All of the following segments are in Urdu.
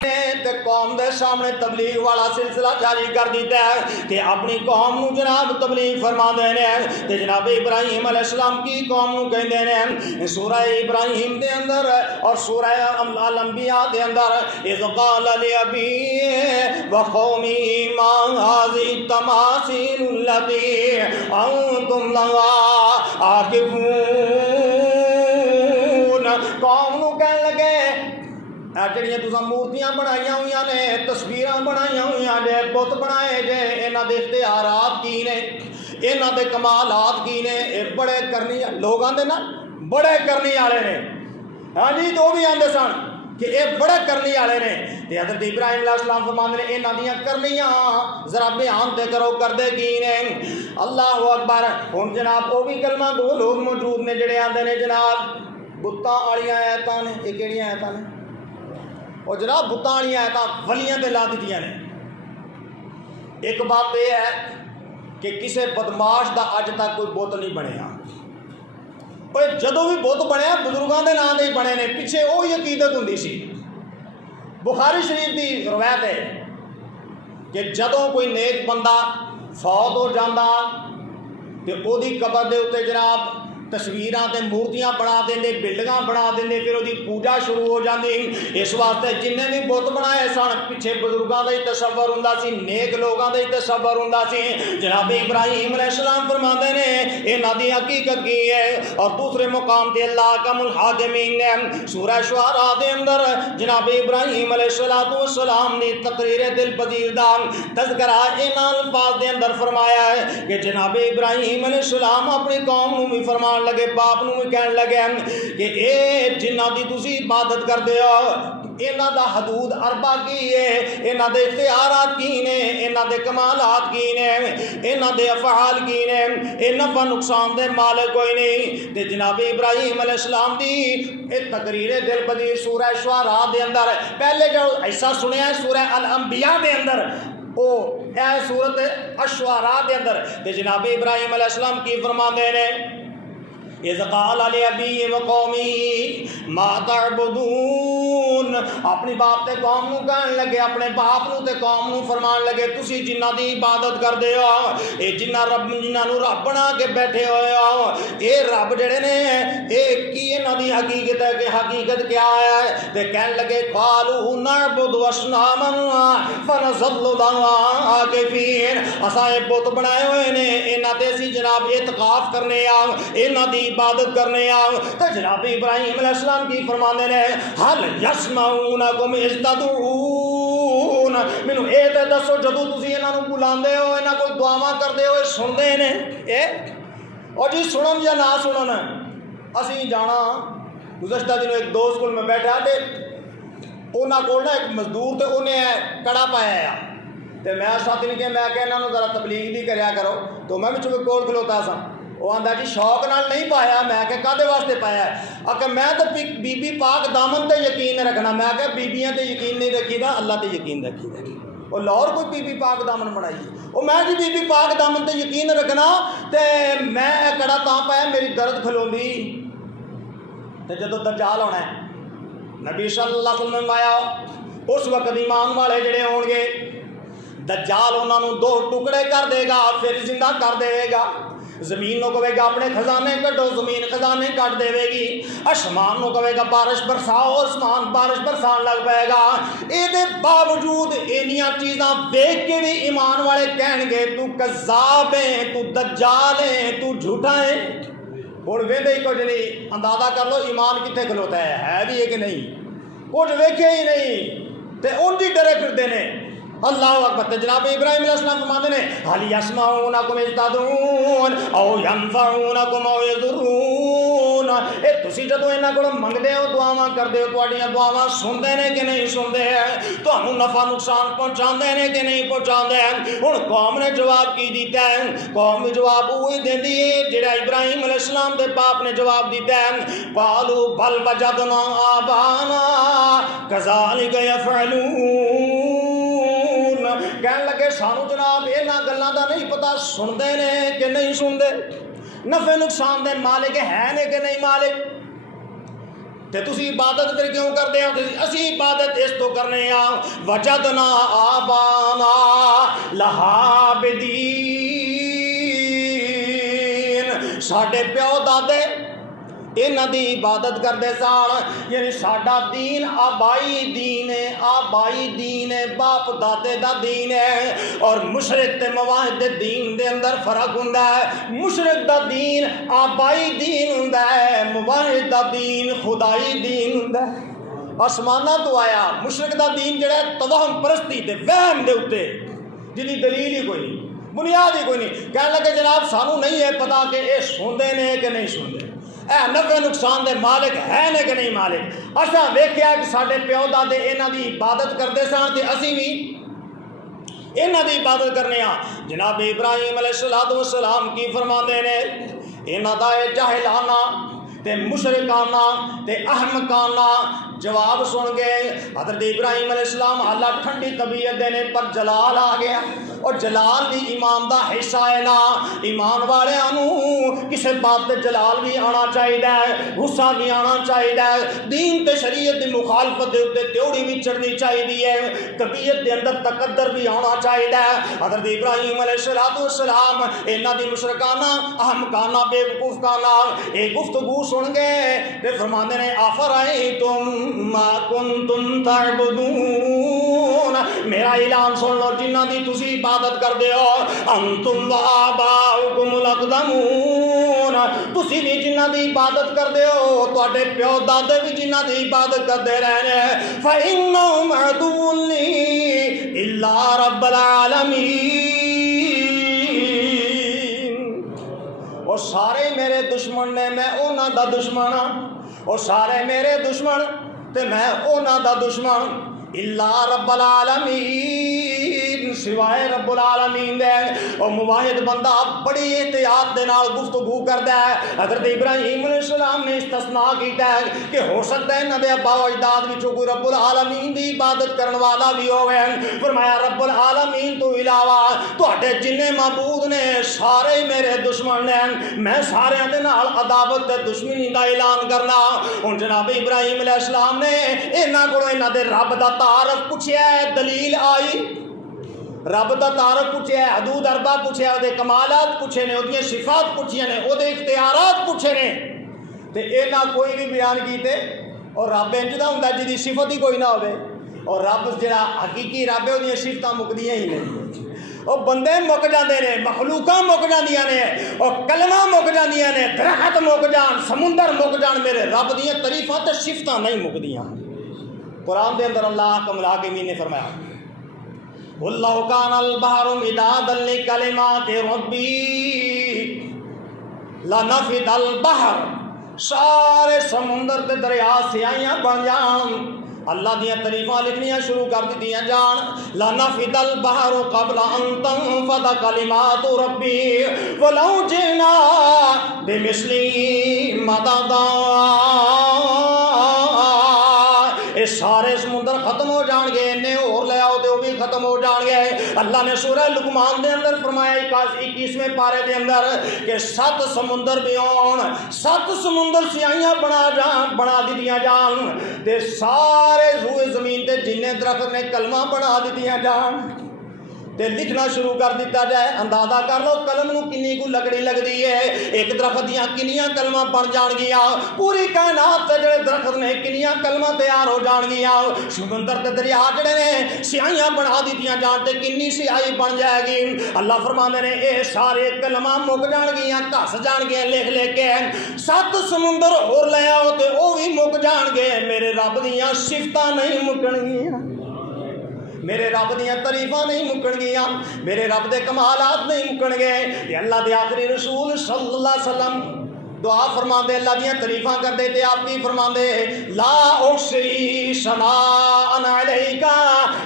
تے قوم دے سامنے تبلیغ والا سلسلہ جاری کر دیتا ہے کہ اپنی قوم نو جناب تبلیغ فرما دینے ہیں تے جناب ابراہیم علیہ السلام کی قوم نو کہہ دینے ہیں سورہ ابراہیم دے اندر اور سورہ الانبیاء دے اندر اذ قال لأبيه وقومه ما هذه التماثيل التي انتم لها عاكفون قوم نو کہنے لگے جڑیاں تساں مورتیاں بنائیاں ہوئی نے تصویراں بنائیاں ہوئی نے بت بنائے جے انہاں دے اختیارات کی نے انہاں دے کمالات کی نے اے بڑے کرنی لوگاں دے نا بڑے کرنی والے نے ہاں جی تو بھی آندے سن کہ اے بڑے کرنی والے نے تے حضرت ابراہیم علیہ السلام فرماندے نے انہاں دیاں کرنیاں ذرا بیان تے کرو کردے کی نے اللہ اکبر ہن جناب او بھی کلمہ گو لوگ موجود نے جڑے آندے نے جناب بتاں والیاں آیتاں نے اے کیڑیاں آیتاں نے اور جناب بتاں والی آیتاں ولیاں تے لا دتیاں نے ایک بات یہ ہے کہ کسے بدماش دا اج تک کوئی بت نہیں بنیا اور جدوں بھی بت بنیا بزرگاں دے نام دے ہی بنے نے پیچھے وہی عقیدت ہوندی سی بخاری شریف دی روایت ہے کہ جدوں کوئی نیک بندہ فوت ہو جاندا تے او دی قبر دے اوتے جناب تصویراں تے مورتیاں بنا دیندے بلڈنگاں بنا دیندے پھر وہ پوجا شروع ہو جاندی اس واسطے جنہیں بھی بت بنائے سن پیچھے بزرگاں دا ہی تصور ہوندا سی نیک لوگاں دا ہی تصور ہوندا سی جناب ابراہیم علیہ السلام فرماندے نے انہاں دی حقیقت کی ہے اور دوسرے مقام تے اللہ کم الحاکمین نے سورہ شعراء دے اندر جناب ابراہیم علیہ السلام نے تقریر دل پذیر دا تذکرہ انہاں الفاظ دے اندر فرمایا ہے کہ جناب ابراہیم علیہ السلام اپنی قوم نو بھی فرما لگے باپ نو بھی کہن لگے کہ اے جنہ دی تسی عبادت کر دے ہو انہاں دا حدود اربع کی ہے انہاں دے اختیارات کی نے انہاں دے کمالات کی نے انہاں دے افعال کی نے اے نفع نقصان دے مالک کوئی نہیں تے جناب ابراہیم علیہ السلام دی اے تقریر دل پذیر سورہ شعراء دے اندر پہلے جو حصہ سنیا ہے سورہ الانبیاء دے اندر او اے سورت الشعراء دے اندر تے جناب ابراہیم علیہ السلام کی فرماندے نے اذ قال لأبيه وقومه ما تعبدون اپنی باپ تے قوم نو کہن لگے اپنے باپ نو تے قوم نو فرمان لگے تسی جنہ دی عبادت کردے ہو اے جنہ رب جنہ نو رب بنا کے بیٹھے ہوئے ہو اے رب جڑے نے اے کی انہاں دی حقیقت ہے کہ حقیقت کیا ہے تے کہن لگے قالوا نعبد اصناما فنظل لها عاکفین اساں اے بت بنائے ہوئے نے انہاں تے اسی جناب اعتکاف کرنے آ انہاں دی عبادت کرنے آؤ تو جناب ابراہیم علیہ السلام کی فرمانے نے حل یسمعونکم اذ تدعون مینوں اے تے دسو جدوں تسی انہاں نوں بلاندے ہو انہاں کوئی دعاواں کردے ہو سندے نے اے اور جی سنن یا نہ سنن اسی جانا گزشتہ دنوں ایک دوست کول میں بیٹھا تے انہاں کول نا ایک مزدور تے انہیں کڑا پایا تے میں ساتھ نہیں کہ میں کہ انہاں نوں ذرا تبلیغ دی کریا کرو تو میں وچ کول کھلوتا سا وہ آندا جی شوق نال نہیں پایا میں کہ کدے واسطے پایا ہے کہ میں تو بی بی پاک دامن تے یقین رکھنا میں کہ بیبیاں تے یقین نہیں رکھی دا اللہ تے یقین رکھی دا اور لاہور کوئی بی بی پاک دامن بنائی وہ میں جی بی بی پاک دامن تے یقین رکھنا تے میں کڑا تاں پایا میری درد کھلوندی تے جدوں دجال ہونا ہے نبی صلی اللہ علیہ وسلم آیا اس وقت ایمان والے جڑے ہون گے دجال انہاں نوں دو ٹکڑے کر دے گا پھر زندہ کر دے گا زمین نو کہے گا اپنے خزانے کٹو زمین خزانے کٹ دے گی آسمان نو کہے گا بارش برساؤ آسمان بارش برسان لگ پائے گا اے دے باوجود اینیاں چیزاں دیکھ کے بھی ایمان والے کہن گے تو کذاب ہے تو دجال ہے تو جھوٹا ہے ہن ویندے ہی کچھ نہیں اندازہ کر لو ایمان کتنے کھلوتا ہے بھی ہے کہ نہیں کچھ ویکھے ہی نہیں تے ان دی ڈرے پھردے نے اللہ اکبر جناب ابراہیم علیہ السلام فرماتے ہیں حل یسمعونکم اذ تدعون او ینفعونکم او یضرون اے تسی جدوں انہاں کولوں منگدے ہو دعاواں کردے ہو تواڈیاں دعاواں سندے نے کہ نہیں سندے تانوں نفع نقصان پہنچاندے نے کہ نہیں پہنچاندے ہن قوم نے جواب کی دیتا ہے قوم جواب وہی دیندی ہے جڑا ابراہیم علیہ السلام دے باپ نے جواب دیتا ہے قالوا بل وجدنا آبانا کذالک یفعلون کہنے لگے سانو جناب انہاں گلاں دا نہیں پتہ سندے نے کہ نہیں سندے نفع نقصان دے مالک ہے نے کہ نہیں مالک تے تسی عبادت پھر کیوں کرتے ہو؟ اسی عبادت اس تو کرنے ہاں وجدنا آبانا لہا بدین، ساڈے پیو دادے انہاں دی عبادت کرتے سن، یعنی ساڈا دین آبائی دین ہے، آبائی دین ہے، باپ دادے دا دین ہے۔ اور مشرک تے مواحد دے دین دے اندر فرق ہوندا ہے، مشرک دا دین آبائی دین ہوندا ہے، مواحد دا دین خدائی دین ہوندا ہے۔ آسماناں تو آیا مشرک دا دین جڑا ہے توہم پرستی تے وہم دے اوتے جدی دلیل ہی کوئی نہیں، بنیاد ہی کوئی نہیں، کہنے لگے جناب سانو نہیں ہے پتا کہ اے سوندے نے کہ نہیں سوندے، اے نفع نقصان دے مالک ہے نے کہ نہیں مالک۔ اساں ویکھیا کہ ساڈے پیو دادے انہاں دی عبادت کرتے سن تے اسی بھی انہاں دی عبادت کرنے ہاں۔ جناب ابراہیم علیہ السلام کی فرماندے نے انہاں دا اے جاہلانہ تے مشرکانہ تے احمقانہ جواب سن گئے۔ حضرت ابراہیم علیہ السلام اللہ ٹھنڈی طبیعت دینے پر جلال آ گیا، اور جلال بھی ایمان دا حصہ ہے نا، ایمان والے کسی بات تے جلال بھی آنا چاہیے، غصہ بھی آنا چاہیے، دین تے شریعت دی مخالفت دے اوتے تیوڑی بھی چڑھنی چاہیے، طبیعت دے اندر تقدر بھی آنا چاہیے۔ حضرت ابراہیم علیہ السلام انہاں دی مشرکانہ احمقانہ بے وقوفانہ ایک گفتگو سن گئے تے فرماندے نے افرأیتم ما کنتم تعبدون، میرا اعلان سن لو جنہاں دی تسی عبادت کردے ہو، انتم وآباؤکم الاقدمون، تسی بھی جنہاں دی عبادت کردے ہو، تواڈے پیو دادے بھی جنہاں دی عبادت کردے رہنے، فإنہم عدو لی الا رب العالمین، اور سارے میرے دشمن نے، میں انہاں دا دشمن ہاں، اور سارے میرے دشمن تے میں انہاں دا دشمن، الا رب العالمین، سوائے رب العالمین دے۔ اور مواحد بندہ بڑی احتیاط دے نال گفتگو کردا ہے۔ حضرت ابراہیم علیہ السلام نے استثناء کیتا ہے کہ ہو سکتا ہے انہاں دے ابا و اجداد وچوں کوئی رب العالمین دی عبادت کرن والا بھی ہوے، فرمایا رب العالمین تو علاوہ تواڈے جنے معبود نے سارے میرے دشمن نے، میں سارے دے نال عداوت تے دشمنی دا اعلان کرنا۔ ہن جناب ابراہیم علیہ السلام نے انہاں کولوں انہاں دے رب دا تعارف پوچھیا ہے، دلیل آئی، رب دا تعارف پوچھے، حدود اربع پوچھے، وہ کمالات پوچھے نے، وہ صفات پوچھے نے، وہ اختیارات پوچھے نے، تے اینا کوئی بھی بیان کیتے۔ اور رب انج دا ہوندا جدی صفت ہی کوئی نہ ہوے، اور رب جڑا حقیقی رب ہے وہ صفتاں مکدیاں ہی نہیں، وہ بندے مک جاندے نے، مخلوقاں مک جاندیاں نے، اور کلمہ مک جاندیاں نے، درخت مک جان، سمندر مک جان، میرے رب دیاں تعریفاں تے صفتاں نہیں مکدیاں۔ قرآن دے اندر اللہ کمل حاکمین نے فرمایا وَلَّوْ كَانَ الْبَحْرُ مِدَادًا لِكَلِمَاتِ رَبِّي لَنَفِدَ الْبَحْرُ، سارے سمندر تے دریا سیاہیاں بن جان، اللہ دیاں تعریفاں لکھنیاں شروع کر دیاں جان، لَنَفِدَ الْبَحْرُ قَبْلَ أَن تَنفَدَ كَلِمَاتُ رَبِّي وَلَوْ جِئْنَا بِمِثْلِهِ مَدَدًا، یہ سارے سمندر ختم ہو جان گے، انہیں اور لے آؤ تو وہ بھی ختم ہو جان گے۔ اللہ نے سورہ لقمان دے اندر فرمایا 21ویں پارے دے اندر کہ 7 سمندر بھی ہون، 7 سمندر سیاہیاں بنا دیتیاں جان، تے سارے روئے زمین تے جنہیں درخت نے کلمہ بنا دیتیاں جان، تے لکھنا شروع کر دیتا جائے۔ اندازہ کر لو قلم نو کنی کو لکڑی لگدی ہے، ایک درخت دیاں کنیاں کلمہ بن جان گیا، پوری کائنات تے جڑے درخت نے کنیاں کلمہ تیار ہو جان گیا، سمندر تے دریا جڑے نے سیاہیاں بنا دیتیاں جان تے کنی سیاہی بن جائے گی۔ اللہ فرماندے نے اے سارے کلمہ مک جان گیا، گھس جان گیا لکھ لکھ کے، 7 سمندر اور لے آؤ تے او بھی مک جان گے، میرے رب دیاں صفتاں نہیں مکن گیاں، میرے رب دیاں تعریفاں نہیں مکن گیاں، میرے رب دے کمالات نہیں مکن گے۔ یہ اللہ دے آخری رسول صلی اللہ علیہ وسلم دعا فرماندے، اللہ دیاں تعریفاں کردے تے آپ بھی فرماندے لا احصی ثناء علیک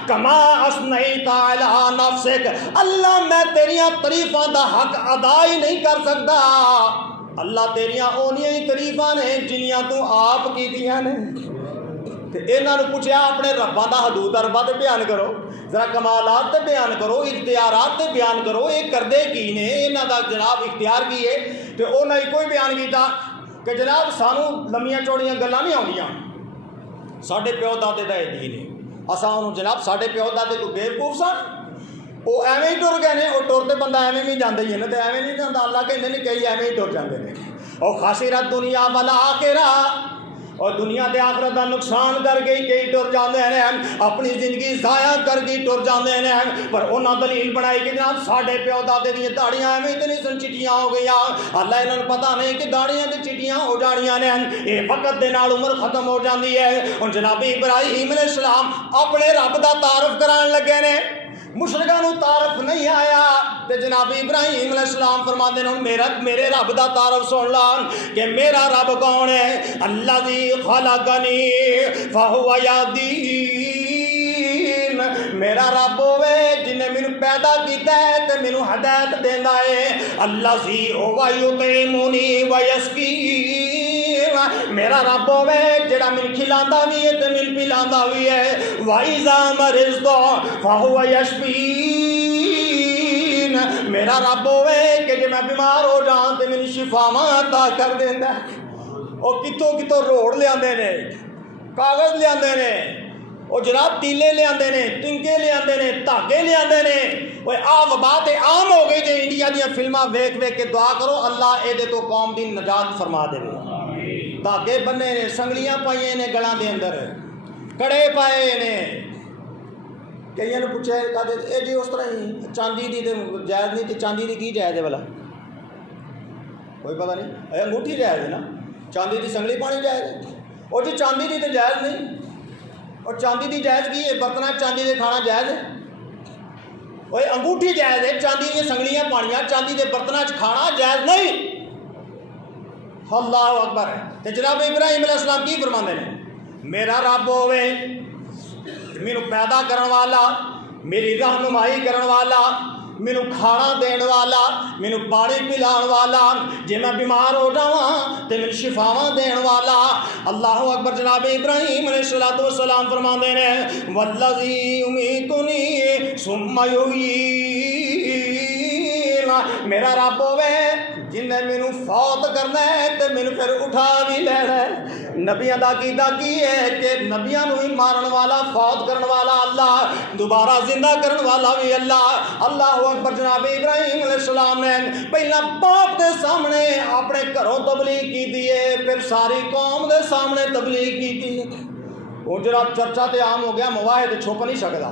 کما اثنیت علی نفسک، اللہ میں تیریاں تعریفاں دا حق ادا ہی نہیں کر سکتا، اللہ تیریاں اونیاں ہی تعریفاں نے جنیاں تو آپ کیتیاں نے۔ انہوں نے پوچھا اپنے رباں دا حدود اربع تے بیان کرو، ذرا کمالات تے بیان کرو، اختیارات تے بیان کرو، یہ کردے کی نے، انہوں دا جناب اختیار کی ہے، تو انہوں نے کوئی بیان کیتا۔ کہ جناب سانوں لمبیاں چوڑیاں گلاں نہیں آਉਂਦੀਆਂ ਸਾਡੇ ਪਿਓ ਦਾਦੇ ਦਾ ਇਹ ਦੀਨ ਹੈ ਅਸਾਂ ਉਹਨੂੰ ਜਨਾਬ ਸਾਡੇ ਪਿਓ ਦਾਦੇ ਕੋਈ ਬੇਵਕੂਫ ਸਨ ਉਹ ਐਵੇਂ ਹੀ ਟੁਰ ਗਏ ਨੇ ਉਹ ਟੁਰ ਤੇ ਬੰਦਾ ਐਵੇਂ ਵੀ ਜਾਂਦਾ ਹੀ ਹੈ ਨਾ ਤੇ ਐਵੇਂ ਨਹੀਂ ਜਾਂਦਾ ਅੱਲਾ ਕਹਿੰਦੇ ਨੇ ਕਈ ਐਵੇਂ ਹੀ ਟੁਰ ਜਾਂਦੇ ਨੇ ਉਹ ਖਾਸਿਰਤ ਦੁਨੀਆ ਵਾਲਾ ਆਖਿਰਾ اور دنیا دے آخرت دا نقصان کر کے کئی ٹر جاندے ہیں اپنی زندگی ضائع کر کے ٹر جاندے ہیں پر انہاں دلیل بنائی کہ جناب ساڈے پیو دادے دی داڑیاں ایویں اتنی سن چٹیاں ہو گئیاں اللہ انہاں نوں پتہ نہیں کہ داڑیاں تے چٹیاں ہو جانیاں نے اے وقت دے نال عمر ختم ہو جاندی ہے ہن جناب ابراہیم علیہ السلام اپنے رب دا تعارف کران لگے نے مشرکاں نوں تعارف نہیں آیا تے جناب ابراہیم علیہ السلام فرماندے نے میرے رب دا تعارف سن لا کہ میرا رب کون ہے الذی خلقنی فہو یہدین میرا رب ہوے جن نے مینوں پیدا کیتا ہے تے مینوں ہدایت دیندا ہے الذی هو یطعمنی ویسقین میرا رب ہوے جڑا مینوں کھلاندا بھی ہے تے مینوں پلاندا بھی ہے وَإِذَا مَرِضْتُ فَهُوَ يَشْفِينِ میرا رب ہوے کہ جے میں بیمار ہو جاں تے مینوں شفاواں عطا کر دیندا ہے او کتوں کتوں روڑ لیاندے نے کاغذ لیاندے نے او جناب تیلے لیاندے نے ٹنکے لیاندے نے دھاگے لیاندے نے اوے آ وبا تے عام ہو گئی جے انڈیا دیاں فلماں ویکھ ویکھ کے دعا کرو اللہ اے دے تو قوم دی نجات فرما دے دھاگے بننے نے سنگلیاں پائیے نے گلاں دے اندر کڑے پائے نے کئیاں نے پوچھا اے جی اس طرح ہی چاندی دی تے جائز نہیں تے چاندی دی کی جائز ہے بھلا کوئی پتہ نہیں اے انگوٹھی جائز ہے نا چاندی دی سنگلی پانی جائز ہے اور جی چاندی دی تے جائز نہیں اور چاندی دی جائز کی ہے برتناں چاندی دے کھانا جائز ہے وہ انگوٹھی جائز ہے چاندی دی سنگلیاں پانیاں چاندی دے برتناں کھانا جائز نہیں اللہ اکبر تے جناب ابراہیم علیہ السلام کی فرماندے نے میرا رب ہوے مینوں پیدا کرن والا میری رہنمائی کرن والا مینوں کھانا دین والا مینوں پانی پلان والا جے میں بیمار ہو جاواں تے مینوں شفاواں دین والا اللہ اکبر جناب ابراہیم علیہ السلام فرماندے نے والذی یمیتنی ثم یحیین میرا رب ہوے جن نے مینوں فوت کرنا ہے تے مینوں پھر اٹھا بھی لینا ہے نبیاں دا عقیدہ کی ہے کہ نبیاں نوں ہی مارن والا فوت کرن والا اللہ دوبارہ زندہ کرن والا بھی اللہ اللہ اکبر جناب ابراہیم علیہ السلام نے پہلا باپ دے سامنے اپنے گھروں تبلیغ کی ہے پھر ساری قوم دے سامنے تبلیغ کی ہے وہ جناب چرچا تے عام ہو گیا مواحد چھپ نہیں سکدا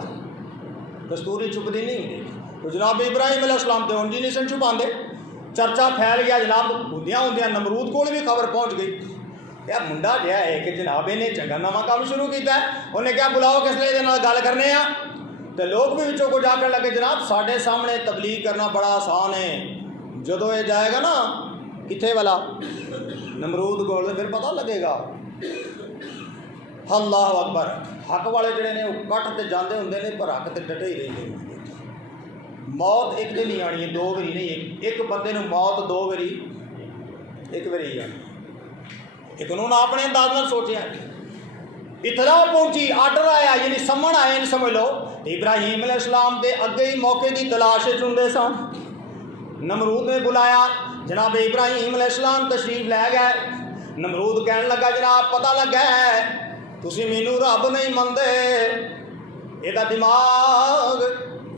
دستوری چھپدی نہیں ہوندی تو جناب ابراہیم علیہ السلام تے ہن جی نہیں سن چھپاندے چرچا پھیل گیا جناب ہوندیاں ہوندیاں نمرود کول بھی خبر پہنچ گئی کیا منڈا جہا ہے کہ جناب نے چنگا نواں کام شروع کیتا ہے انہیں کیا بلاؤ کس لیے گل کرنے آ تو لوگ بھی بچوں کو جا کر لگے جناب ساڈے سامنے تبلیغ کرنا بڑا آسان ہے جدو یہ جائے گا نا کتنے والا نمرود کول پھر پتہ لگے گا اللہ اکبر حق والے جڑے نے وہ کٹ تے جاندے ہوندے نے پر حق تے ڈٹے ہی رہندے نے موت ایک دن ہی آنی ہے دو واری نہیں ایک بندے نوں موت دو واری ایک واری ہی آنی ایک انہوں نے اپنے انداز نال سوچیا اطلاع پہنچی آرڈر آیا یعنی سمن آئے نہیں سمجھ لو ابراہیم علیہ السلام دے اگے ہی موقع دی تلاش چندے سن نمرود نے بلایا جناب ابراہیم علیہ السلام تشریف لے گئے نمرود کہنے لگا جناب پتہ لگا ہے تسی مینوں رب نہیں مندے یہ دماغ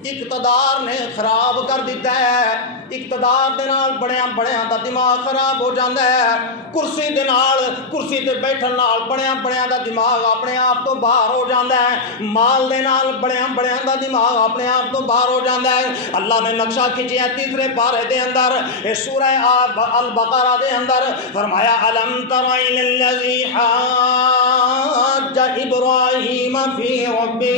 اقتدار نے خراب کر دیتا ہے اقتدار دے نال بڑیاں دا دماغ خراب ہو جاتا ہے کرسی تے بیٹھن نال بڑیاں دا دماغ اپنے آپ تو باہر ہو جاتا ہے مال دے نال بڑیاں دا دماغ اپنے آپ تو باہر ہو جاتا ہے اللہ نے نقشہ کھینچیا تیسرے پارے دے اندر سورہ البقرہ دے اندر فرمایا الم تر الی الذی حاج ابراہیم فی ربہ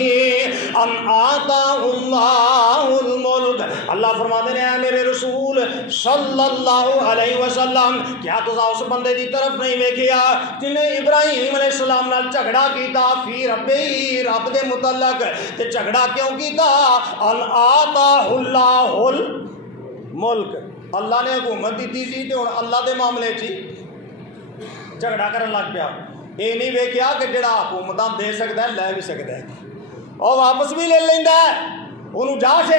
ان آتاہ اللہ الملک اللہ فرماتے ہیں میرے رسول صلی اللہ علیہ وسلم کیا تو اس بندے دی طرف نہیں ویکھیا جن نے ابراہیم علیہ السلام نال جھگڑا کیتا فی ربی رب دے متعلق تے جھگڑا کیوں کیتا ان آتاہ اللہ الملک اللہ نے حکومت دیتی سی تے ہن اللہ دے معاملے چ جھگڑا کرن لگ پیا یہ نہیں ویکھیا کہ جڑا حکومتاں دے سکدا ہے لے بھی سکدا ہے اور واپس بھی لے لیندا ہے انہوں جا سے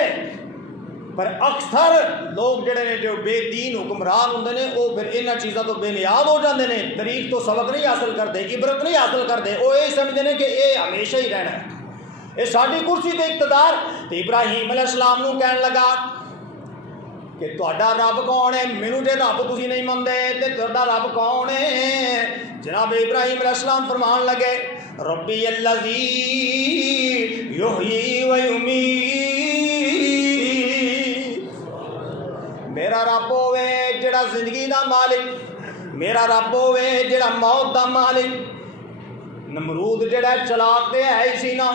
پر اکثر لوگ جڑے نے جو بے دین حکمران ہوندے نے وہ پھر انہاں چیزاں تو بے نیاز ہو جاندے نے، تاریخ تو سبق نہیں حاصل کرتے، عبرت نہیں حاصل کرتے، وہ یہ سمجھتے ہیں کہ یہ ہمیشہ ہی رہنا ہے، یہ ساری کرسی تے اقتدار۔ تو ابراہیم علیہ السلام نو کہن لگا کہ تہاڈا رب کون ہے؟ مینوں جے رب تسی نہیں مندے تے تہاڈا رب کون ہے؟ جناب ابراہیم علیہ السلام فرمان لگے ربی الذی یحیی و یمیت، میرا رب ہوے جڑا زندگی دا مالک، میرا رب ہوے جڑا موت دا مالک۔ نمرود جڑا چلاک تے ہے ہی سی نا،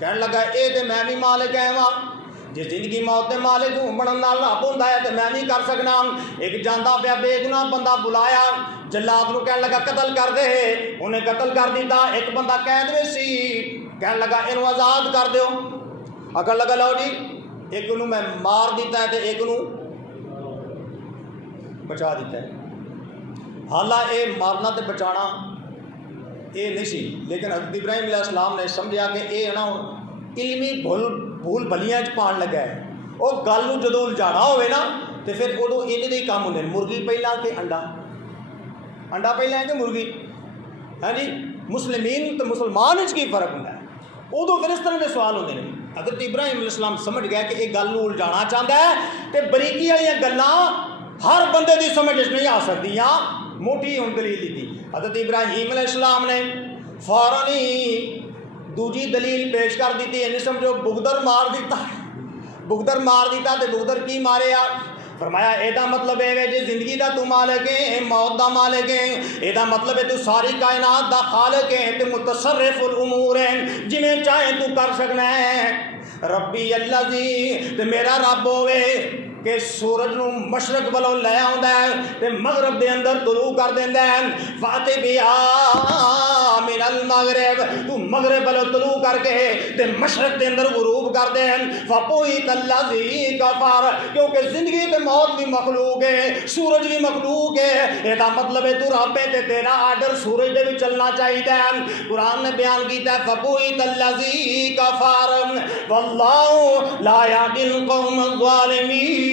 کہن لگا اے تے میں بھی مالک ہے وا، جے زندگی موت دے مالک بنن نال رب ہوندا ہے تے میں بھی کر سکنا۔ ایک جاندا پیا بے گناہ بندہ بلایا، جلاد نو کہن لگا قتل کر دے، انہیں قتل کر دیتا۔ ایک بندہ قید وچ سی، کہن لگا اینو آزاد کر دیو، آکھن لگا لو جی ایک نو میں مار دیتا ہے تے ایک نو بچا دیتا ہے۔ حالاں اے مارنا تے بچانا یہ نہیں سی، لیکن حضرت ابراہیم علیہ السلام نے سمجھا کہ یہ نا علمی بھول بھلیاں پان لگا ہے، وہ گل نو جدوں الجھانا ہوئے نا تو پھر ادو یہ دے کام ہوندے، مرغی پہلا کہ انڈا، انڈا پہلا ہے کہ مرغی؟ ہاں جی، مسلمین تو مسلمان وچ کی فرق ہوندا ہے، ادو پھر اس طرح کے سوال ہوندے نے۔ حضرت ابراہیم علیہ السلام سمجھ گیا کہ یہ گل نو الجھانا چاہتا ہے تے بریکی والی گلاں ہر بندے دی سمجھ نہیں آ سکدیاں، موٹی ہوں دلیل دی۔ حضرت ابراہیم علیہ السلام نے فوراً ہی دوجی دلیل پیش کر دیتی، یعنی سمجھو بغدر مار دیتا، بغدر مار دیتا تے بغدر کی مارے آ؟ فرمایا ایدا مطلب ہے جی زندگی دا تو مالک ہے، موت دا مالک ہے، ایدا مطلب ہے تو ساری کائنات دا خالق ہے تے متصرف الامور ہے، جویں چاہے تو کر سکنا ہے۔ ربی الذی تے میرا رب ہوے کہ سورج نو مشرق والوں لے آوندا ہے تے مغرب دے اندر طلوع کر دیندا ہے، فاتح بیا من المغرب، تو مغرب والوں طلوع کر کے تے مشرق دے اندر غروب کر دے، فبہت الذی کفر، کیونکہ زندگی تے موت بھی مخلوق ہے، سورج بھی مخلوق ہے، ایدا مطلب ہے تو رب ہے تے تیرا آرڈر سورج دے بھی چلنا چاہیے۔ قرآن نے بیان کیتا ہے فبہت الذی کفر واللہ لا یہدی القوم الظالمین۔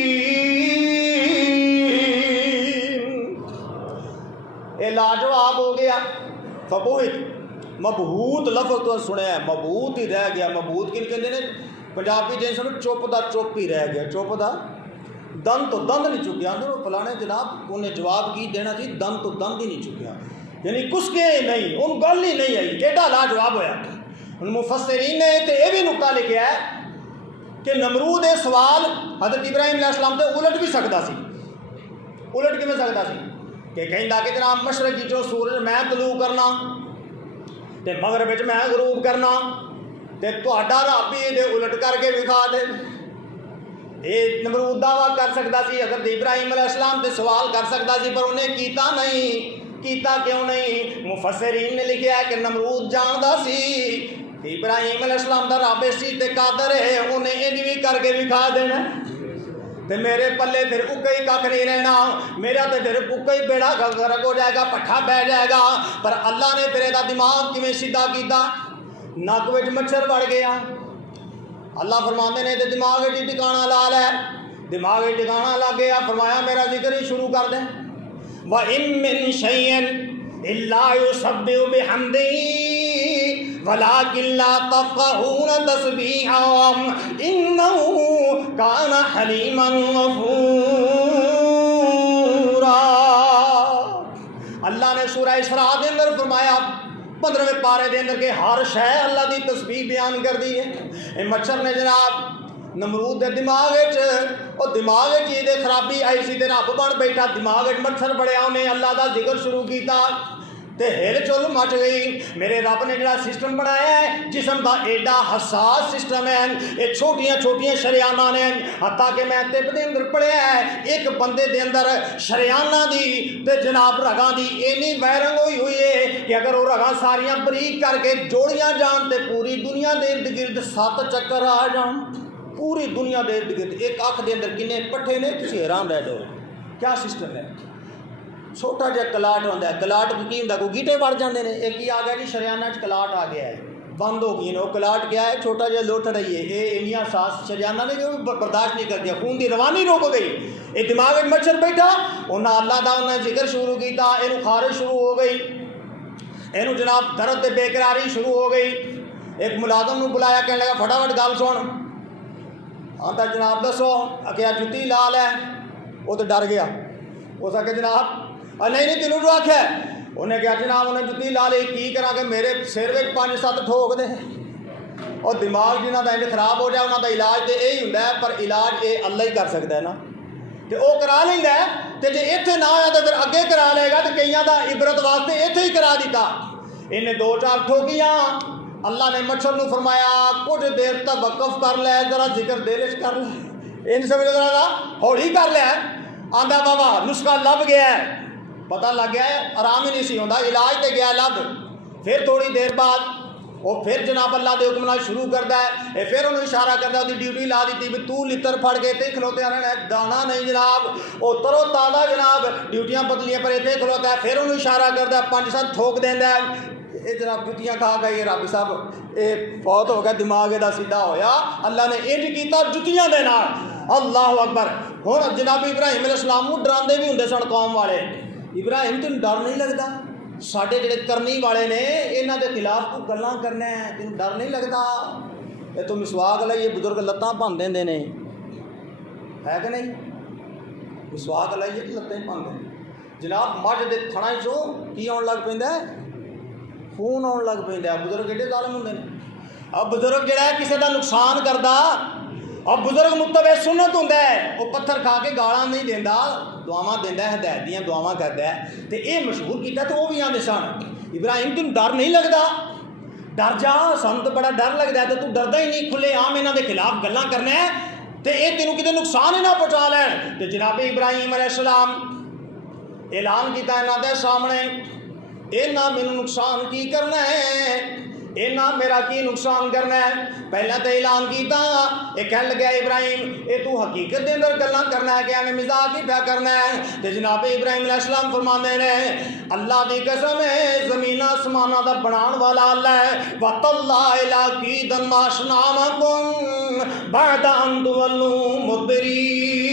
یہ لاجواب ہو گیا۔ فبہت مبہوت لفظ تو سنیا ہے، مبہوت ہی رہ گیا۔ مبہوت کن کہندے نے پنجابی جن سمجھ چپ دا چپ ہی رہ گیا، چپ دا دند تو دند نہیں چکیا، اندر فلانے جناب انہیں جواب کی دینا سی، دند تو دند ہی نہیں چکیا، یعنی کس کے نہیں، ان گل ہی نہیں آئی، ایڈا لاجواب ہویا۔ مفسرین نے تے یہ بھی نقطہ لکھا ہے کہ نمرود یہ سوال حضرت ابراہیم علیہ السلام تے الٹ بھی سکتا سی، الٹ کیویں سکتا سی کہ کہندا کہ جناب مشرق جو سورج میں طلوع کرنا تے مغرب وچ میں غروب کرنا تے تہاڈا رب بھی دے الٹ کر کے وکھا دے۔ یہ نمرود دعویٰ کر سکتا سی، حضرت ابراہیم علیہ السلام تے سوال کر سکتا سی، پر انہیں کیتا نہیں۔ کیتا کیوں نہیں؟ مفسرین نے لکھا ہے کہ نمرود جاندا سی ابراہیم علیہ السلام دا رب سی تے قادر ہے، انہیں یہ بھی کر کے وکھا دینا تے میرے پلے پھر اکا ہی کھ نہیں رہنا، میرا تے پھر اکا ہی بیڑا غرق ہو جائے گا، پٹھا بہ جائے گا۔ پر اللہ نے پھر یہ دماغ کیویں سیدھا کیتا؟ نک وچ مچھر وڑ گیا، اللہ فرماندے نے تے دماغ وچ ٹھکانا لا لے، دماغ وچ ٹھکانا لگ گیا، فرمایا میرا ذکر ہی شروع کر دیں۔ وَإِن مِّن شَيْءٍ إِلَّا يُسَبِّحُ بِحَمْدِهِ وَلَٰكِن لَّا تَفْقَهُونَ تَسْبِيحَهُمْ إِنَّهُ كَانَ حَلِيمًا غَفُورًا۔ اللہ نے سورہ اسراء دے اندر فرمایا 15ویں پارے دے اندر کہ ہر شے اللہ دی تسبیح بیان کر دی ہے۔ اے مچھر نے جناب نمرود دے دماغ اور دماغ دے خرابی آئی سی تے رب بن بیٹھا، دماغ مچھر بڑیا، انہیں اللہ دا ذکر شروع کیتا تے ہل چل مچ گئی۔ میرے رب نے جڑا سسٹم بنایا ہے جسم دا ایڈا حساس سسٹم ہے، یہ چھوٹیاں چھوٹیاں شریانہ نے، حتیٰ کہ میں طب دے اندر پڑھیا ہے ایک بندے دے اندر شریانہ دی تے جناب رگاں دی اینی وائرنگ ہوئی ہے کہ اگر وہ رگاں ساریاں بریک کر کے جوڑیاں جان تے پوری دنیا دے ارد گرد 7 چکر آ جان، پوری دنیا دے ارد گرد۔ ایک اکھ دے اندر کنے پٹھے نے، تسی حیران رہ جاؤ کیا سسٹم ہے۔ چھوٹا جہا کلاٹ ہوتا ہے، کلاٹ کی ہوتا ہے، کوئی گیٹے وڑ جاندے نے، ایک ہی آ گیا جی شریانہ کلاٹ آ گیا ہے، بند ہو گئی وہ کلاٹ کیا ہے چھوٹا جہا لوٹ رہی ہے یہ انیاں سانس شریانہ نے جو برداشت نہیں کر دیا خون دی روانی رک گئی یہ دماغ میں مچھر بیٹھا انہیں اللہ دا انہیں ذکر شروع کیتا یہ خارش شروع ہو گئی یہ جناب درد بے قراری شروع ہو گئی ایک ملازم نے بلایا کہنے لگا فٹافٹ گل سن آتا جناب دسو کیا جتی لال ہے وہ تو ڈر گیا اس آ کے جناب نہیں تینوں جو آخ ہے انہیں کیا جناب انہیں جتی لا لی کی کرا کہ میرے سر میں 5-7 ٹھوک دے اور دماغ جنہ کا انج خراب ہو جائے انہوں کا علاج تو یہی ہوں پر علاج یہ اللہ ہی کر سکتا ہے نا تو وہ کرا لینا ہے تو جی اتنے نہ ہوا تو پھر اگے کرا لے گا تو کئیوں کا عبرت واسطے اتنے ہی کرا دیتا انہیں 2-4 ٹھوکیاں اللہ نے مچھر نو فرمایا کچھ دیر تک وقف کر لے ذرا ذکر دل کر لے ان سمجھ ذرا ہولی کر لیا آندا بابا نسخہ لب گیا ہے پتہ لگ گیا ہے آرام ہی نہیں سی ہوتا علاج تے گیا لب پھر تھوڑی دیر بعد وہ پھر جناب اللہ دے حکم نال شروع کرتا ہے یہ پھر انہوں اشارہ کرتا ہے ڈیوٹی لا دیتی بھی تو لتر پھڑ کے تے کھلوتے رہنا ہے دانا نہیں جناب وہ ترو تازہ جناب ڈیوٹیاں بدلیاں پر اتنے کھلوتا ہے پھر انہوں اشارہ کرتا ہے 5-7 ٹھوک دینا ہے یہ جناب جتیاں کھا گئی رابی صاحب یہ بہت ہو گیا دماغ دا سیدھا ہویا اللہ نے انج کیتا جتیاں دے نال اللہ اکبر ہن جناب ابراہیم علیہ السلام نوں ڈراندے بھی ہوندے سن قوم والے ابراہیم تینوں ڈر نہیں لگتا ساڈے جڑے کرنی والے نے انہاں دے خلاف تو گلاں کرنا ہے تینوں ڈر نہیں لگتا یہ تو مسواک لائیے بزرگ لتاں بھن دیندے نے ہے کہ نہیں مسواک لائیے لتاں ہی بھن دیندے جناب مجھ دے تھڑاں چوں کی آن لگ پیندا ہے خون آن لگ پہ بزرگ ایڈے ظالم ہوں اب بزرگ جڑا ہے کسی کا نقصان کرتا اب بزرگ متبع سنت ہوں وہ پتھر کھا کے گالاں نہیں دینا دعاواں دینا ہدایت دیاں دعاواں کرتا ہے تو یہ مشہور کیتا تو وہ بھی آدھے سن ابراہیم تم ڈر نہیں لگتا ڈر جا سانو تو بڑا ڈر لگتا ہے تو ڈردا ہی نہیں کھلے عام یہاں کے خلاف گلاں کرنا ہے تو یہ تینوں کتنے نقصان ہی نہ پہنچا لین تو جناب ابراہیم علیہ السلام اعلان کیتا یہاں دے سامنے اینا مینوں نقصان کی کرنا ہے اینا میرا کی نقصان کرنا ہے پہلے تو اعلان کیتا یہ کہنے لگا ابراہیم یہ تو حقیقت دے اندر گلاں کرنا ہے کہ ہمیں مزاق ہی پیا کرنا ہے تو جناب ابراہیم علیہ السلام فرماندے نے اللہ دی قسم ہے زمین آسماناں دا بنان والا اللہ ہے وَتَاللَّهِ لَأَكِيدَنَّ مَا أَصْنَامَكُمْ بَعْدَ أَن تُوَلُّوا مُدْبِرِينَ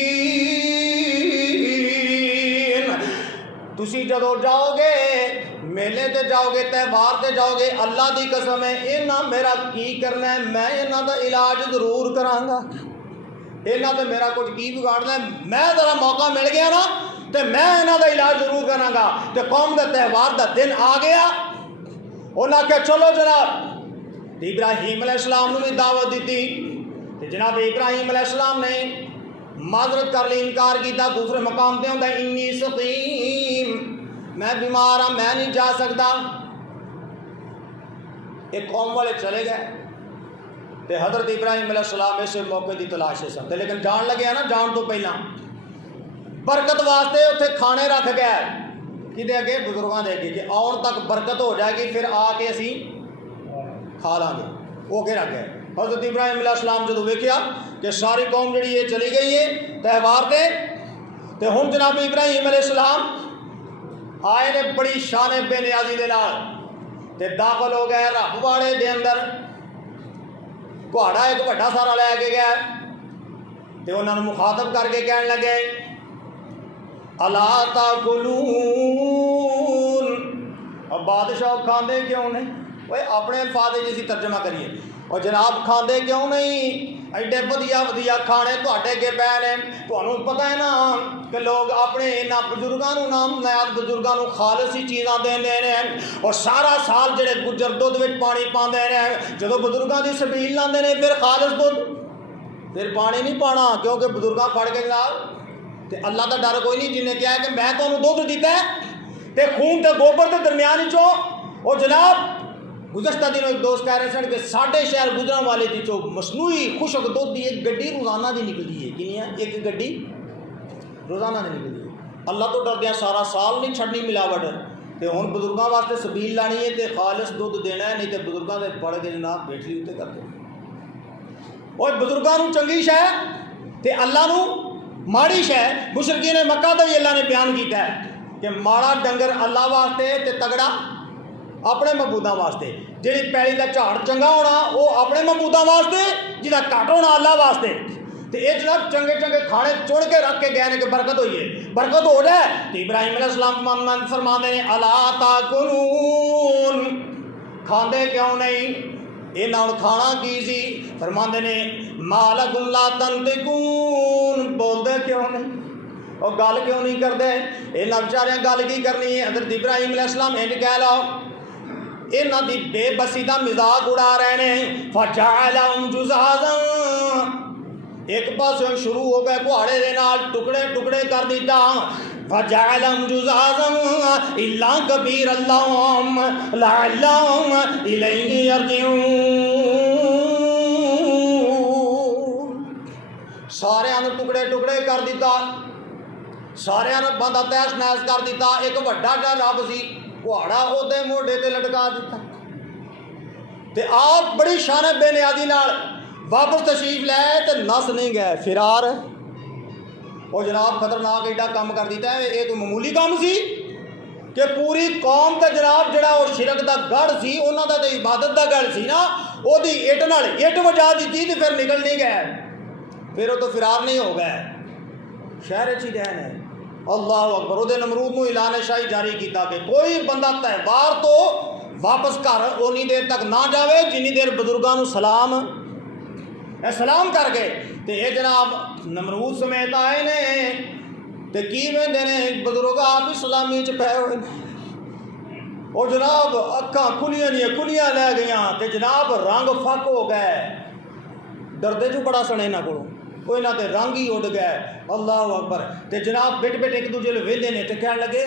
تسی جدو جاؤ گے میلے تے جاؤ گے تہوار تے جاؤ گے اللہ دی قسم ہے اینا میرا کی کرنا ہے میں اینا دا علاج ضرور کراں گا اینا تے میرا کچھ کی بگاڑنا ہے میں ذرا موقع مل گیا نا تے میں اینا دا علاج ضرور کراں گا تے قوم دا تہوار دا دن آ گیا انہاں کہ چلو جناب ابراہیم علیہ السلام نے دعوت دیتی تے جناب ابراہیم علیہ السلام نے معذرت کر لی انکار کیتا دوسرے مقام تے ہوندا انی سقیم میں بیمار ہوں میں نہیں جا سکتا ایک قوم والے چلے گئے تے حضرت ابراہیم علیہ السلام اسے موقع دی تلاش ہے سب لیکن جان لگے نا جان تو پہلا برکت واسطے اتنے کھانے رکھ گئے کدے اگے بزرگاں دے اگے کہ آن تک برکت ہو جائے گی پھر آ کے اسی کھا لاں گے وہ کے رکھ گئے حضرت ابراہیم علیہ السلام جدو ویکھیا کہ ساری قوم جڑی ہے چلی گئی ہے تہوار دے تے ہن جناب ابراہیم علیہ السلام آئے نے بڑی شان بے نیازی دے نال تے داخل ہو گئے رب واڑے دے اندر گھوڑا ایک بڑا سارا لے کے گیا تے انہاں نوں مخاطب کر کے کہن لگے الا تاکلون اب بادشاہ کھاندے کیوں نہیں اوے اپنے الفاظ جیسی ترجمہ کریے اور جناب کھاندے کیوں نہیں ایڈے ودیا ودیا کھانے تواڈے کے پے نے تانوں پتہ ہے نا کہ لوگ اپنے انہاں بزرگاں نوں نام نیاد بزرگاں نوں خالص ہی چیزاں دیندے نے اور سارا سال جڑے گجر دودھ وچ پانی پاندے نے جدوں بزرگاں دی سبیل لاندے نے پھر خالص دودھ پھر پانی نہیں پانا کیونکہ بزرگاں پڑ کے جناب تے اللہ دا ڈر کوئی نہیں جن نے کہا کہ میں تانوں دودھ دیتا ہے تے خون تے گوبر تے درمیان وچوں او جناب گزشتہ دنوں ایک دوست کہہ رہے سن کہ ساڈے شہر گزرن والے دی جو مصنوعی خشک دودھ دی ایک گڈی روزانہ دی نکلਦੀ ہے کنی ہے ایک گڈی روزانہ دی نکلਦੀ ہے اللہ تو ڈردیاں سارا سال نہیں چھڑنی ملاوٹ تے ہن بزرگاں واسطے سبیل لانی ہے تے خالص دودھ دینا ہے نہیں تے بزرگاں دے پڑ کے جناب بیٹھی اوتے کرتے اوے بزرگاں نوں چنگی شے تے اللہ نوں ماڑی شے مشرکین مکہ دا بھی اللہ نے بیان کیتا ہے کہ ماڑا ڈنگر اللہ واسطے تے تگڑا اپنے مبوداں واسطے، جہی پیلی کا جھاڑ چنگا ہونا وہ اپنے مبوداں واسطے، جہاں گھٹ ہونا اللہ واسطے۔ تو یہ جناب چنگے چنگے کھانے چن کے رکھ کے گئے ہیں کہ برکت ہوئی ہے، برکت ہو جائے۔ تو ابراہیم علیہ السلام فرماتے ہیں الا تاکلون، کھاندے کیوں نہیں؟ یہ ہوں کھانا کی سی؟ فرماتے نے ما لکم لا تنطقون، بولتے کیوں نہیں؟ اور گل کیوں نہیں کرتے؟ یہاں بچارے گل کی کرنی ہے؟ حضرت ابراہیم علیہ السلام انج کہہ لو، یہاں دی بے بسی کا مزاق اڑا رہے ہیں۔ فجعلہم جزازا، ایک پاس شروع ہو گئے کہاڑے دے نال ٹکڑے ٹکڑے کر دیتا۔ فجعلہم جزازا الا کبیرا لہم لعلہم الیہ یرجعون، سارے ٹکڑے ٹکڑے کر دیتا، سارے بندہ تیس نیس کر دیتا۔ ایک وڈا جا رب سی کہاڑا وہ موڈے تے لٹکا دیتا۔ تے آپ بڑی شان بے نیازی نال واپس تشریف لے تو نس نہیں گئے، فرار۔ وہ جناب خطرناک ایڈا کام کر دیتا ہے۔ ایک معمولی کام سی کہ پوری قوم تے جناب جڑا وہ شرک دا گڑھ سی، انہاں دا تے عبادت دا گڑھ سی نا، وہ دی اٹ نال اٹ وجا دیتی تے پھر نکل نہیں گئے، پھر وہ تو فرار نہیں ہو گئے، شہر چی رہے ہیں۔ اللہ اکبر۔ وہ نمرود نو اعلان شاہی جاری کیتا کہ کوئی بندہ تہوار تو واپس گھر اونی دیر تک نہ جاوے جنی دیر بزرگاں نو سلام کر کے۔ تے یہ جناب نمرود سمیت آئے نے تے کی ویندے نے بزرگ آپ ہی سلامی چ پے ہوئے، اور جناب اکھاں کھلیاں نہیں کھلیاں لے گئیاں تے جناب رنگ فک ہو گئے، ڈردے جو بڑا سنے نہ کو کوئی نہ تے رنگ ہی اڑ گئے۔ اللہ اکبر۔ تے جناب بیٹھ بیٹھ ایک دوجے ویندے نے تے کہن لگے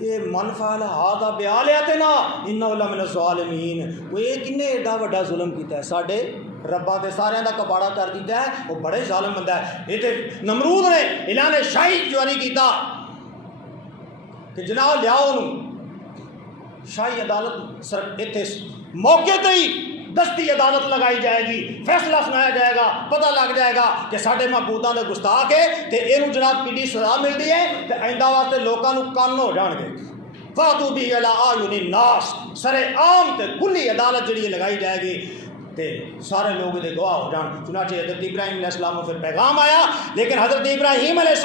یہ من فعل ہذا بآلہتنا انہ لمن الظالمین، وہ یہ کنے ایڈا وڈا ظلم کیتا ہے، ساڈے رباں تے سارے دا کباڑا کر دیتا ہے، وہ بڑے ظالم بندہ ہے۔ یہ تے نمرود نے اعلان شاہی جاری کیتا کہ جناب لیاؤ انہوں، شاہی عدالت اتنے موقع تے ہی دستی عدالت لگائی جائے گی، فیصلہ سنایا جائے گا، پتہ لگ جائے گا کہ ساڈے معبوداں دے گستاخ ہے تے اینوں جناب کیڑی سزا ملتی ہے تے آئندہ واسطے لوکاں نوں کن ہو جان گے۔ فاتو بھی علی اعین الناس، سر عام تے کلی عدالت جڑی لگائی جائے گی تے سارے لوگ دے گواہ ہو جان۔ چنانچہ حضرت ابراہیم علیہ السلام کو پھر پیغام آیا، لیکن حضرت ابراہیم علیہ السلام